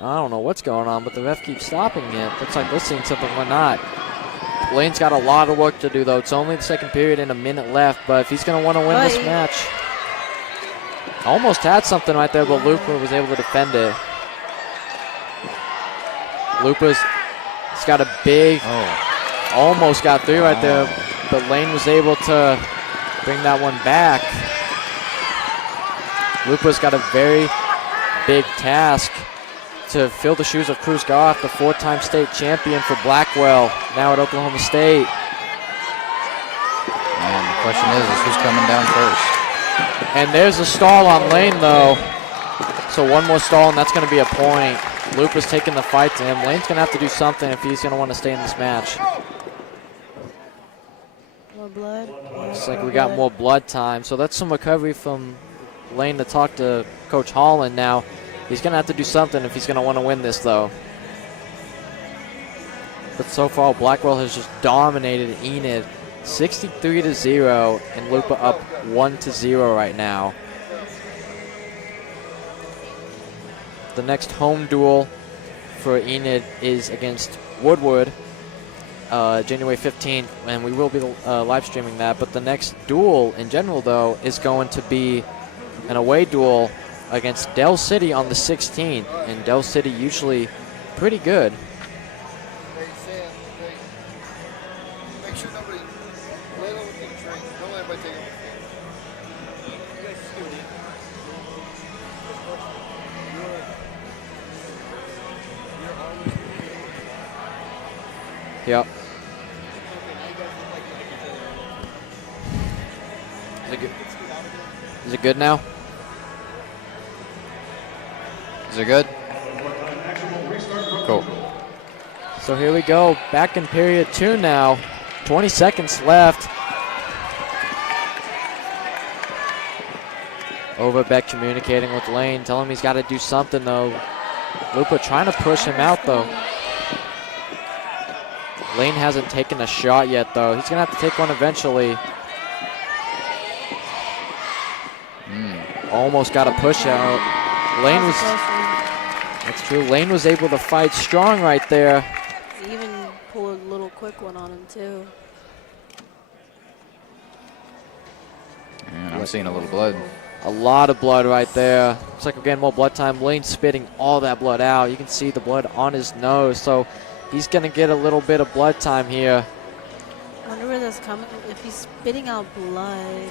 I don't know what's going on, but the ref keeps stopping it. Looks like we're seeing something we're not. Lane's got a lot of work to do, though. It's only the second period and a minute left, but if he's going to want to win this match. Almost had something right there, but Lupa was able to defend it. He's got a big, almost got through right there, but Lane was able to bring that one back. Lupa's got a very big task to fill the shoes of Cruz Goff, the 4-time state champion for Blackwell, now at Oklahoma State. And the question is who's coming down first? And there's a stall on Lane, though. So one more stall, and that's going to be a point. Lupa's taking the fight to him. Lane's going to have to do something if he's going to want to stay in this match. More blood. Looks like we got more blood time. So that's some recovery from Lane to talk to Coach Holland now. He's going to have to do something if he's going to want to win this, though. But so far, Blackwell has just dominated Enid 63-0, and Lupa up 1-0 right now. the next home duel for Enid is against Woodward, January 15th, and we will be live streaming that. But the next duel in general, though, is going to be an away duel against Dell City on the 16th, and Dell City usually pretty good. Hey, Sam, make sure nobody let them get a drink. Don't let anybody take them. Yep. Is it good now? Is it good? Cool. So here we go, back in period 2 now. 20 seconds left. Overbeck communicating with Lane, telling him he's got to do something though. Lupa trying to push him out though. Lane hasn't taken a shot yet though. He's gonna have to take one eventually. Almost got a push out. Lane was, that's true. Lane was able to fight strong right there. He even pulled a little quick one on him too. And I'm seeing a little blood. A lot of blood right there. Looks like we're getting more blood time. Lane spitting all that blood out. You can see the blood on his nose. So he's going to get a little bit of blood time here. I wonder where that's coming. If he's spitting out blood.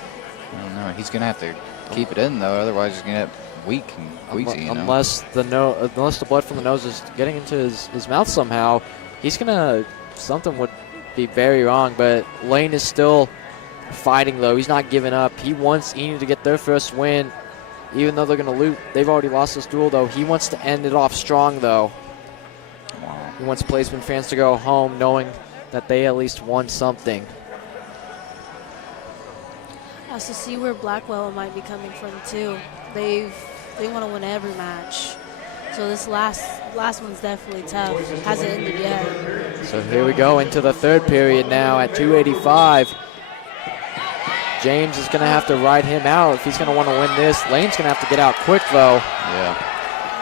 I don't know. He's going to have to keep it in, though. Otherwise, he's going to get weak and queasy, you know? Unless the blood from the nose is getting into his mouth somehow, he's going to, something would be very wrong. But Lane is still fighting, though. He's not giving up. He wants Enid to get their first win. Even though they're going to lose, they've already lost this duel, though. He wants to end it off strong, though. Wow. He wants placement fans to go home knowing that they at least won something. Also see where Blackwell might be coming from too. They want to win every match. So this last one's definitely tough. Hasn't ended yet. So here we go into the third period now at 2:85. James is going to have to ride him out if he's going to want to win this. Lane's going to have to get out quick, though. Yeah.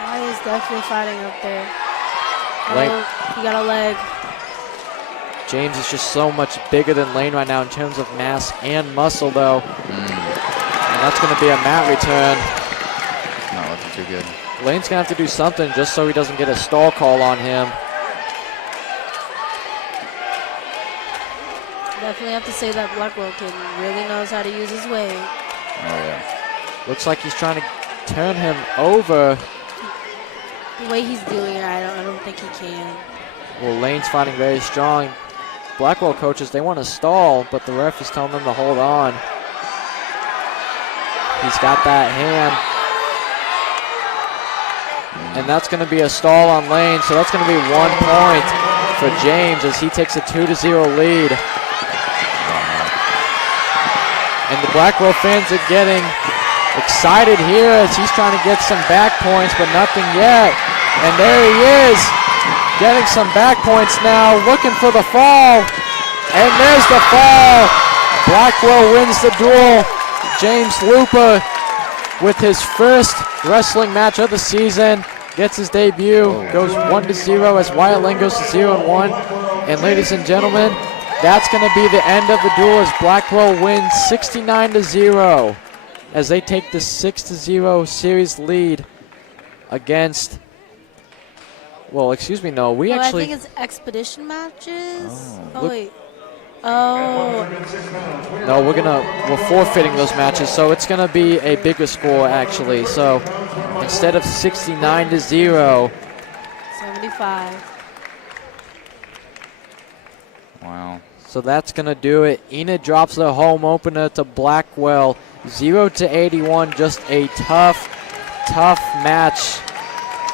Why is definitely fighting up there. Lane. Oh, he got a leg. James is just so much bigger than Lane right now in terms of mass and muscle, though. And that's going to be a mat return. Not looking too good. Lane's going to have to do something just so he doesn't get a stall call on him. Definitely have to say that Blackwell really knows how to use his weight. Oh, yeah. Looks like he's trying to turn him over. The way he's doing it, I don't think he can. Well, Lane's fighting very strong. Blackwell coaches, they want to stall, but the ref is telling them to hold on. He's got that hand. And that's going to be a stall on Lane, so that's going to be 1 point for James as he takes a 2-0 lead. And the Blackwell fans are getting excited here as he's trying to get some back points, but nothing yet. And there he is, getting some back points now, looking for the fall. And there's the fall. Blackwell wins the duel. James Lupa, with his first wrestling match of the season, gets his debut, goes 1-0 as Wyatt Lane goes to 0-1. And ladies and gentlemen, that's going to be the end of the duel as Blackwell wins 69-0 as they take the 6-0 series lead against, well, excuse me, no, we actually. I think it's expedition matches. Oh, Look. wait. Oh. No, we're forfeiting those matches, so it's going to be a bigger score actually. So instead of 69-0, 75. Wow. so that's going to do it. Enid drops the home opener to Blackwell, 0-81. Just a tough match.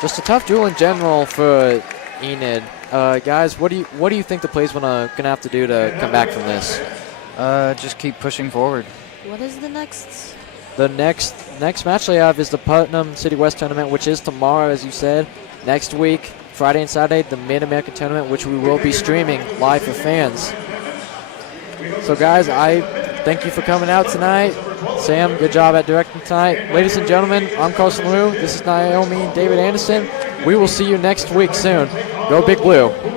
Just a tough duel in general for Enid. Guys, what do you think the players gonna have to do to come back from this? Just keep pushing forward. What is the next? The next match they have is the Putnam City West tournament, which is tomorrow, as you said. Next week, Friday and Saturday, the Mid-American tournament, which we will be streaming live for fans. So, guys, I thank you for coming out tonight. Sam, good job at directing tonight. Ladies and gentlemen, I'm Carson Liu. This is Naomi and David Anderson. We will see you next week soon. Go Big Blue.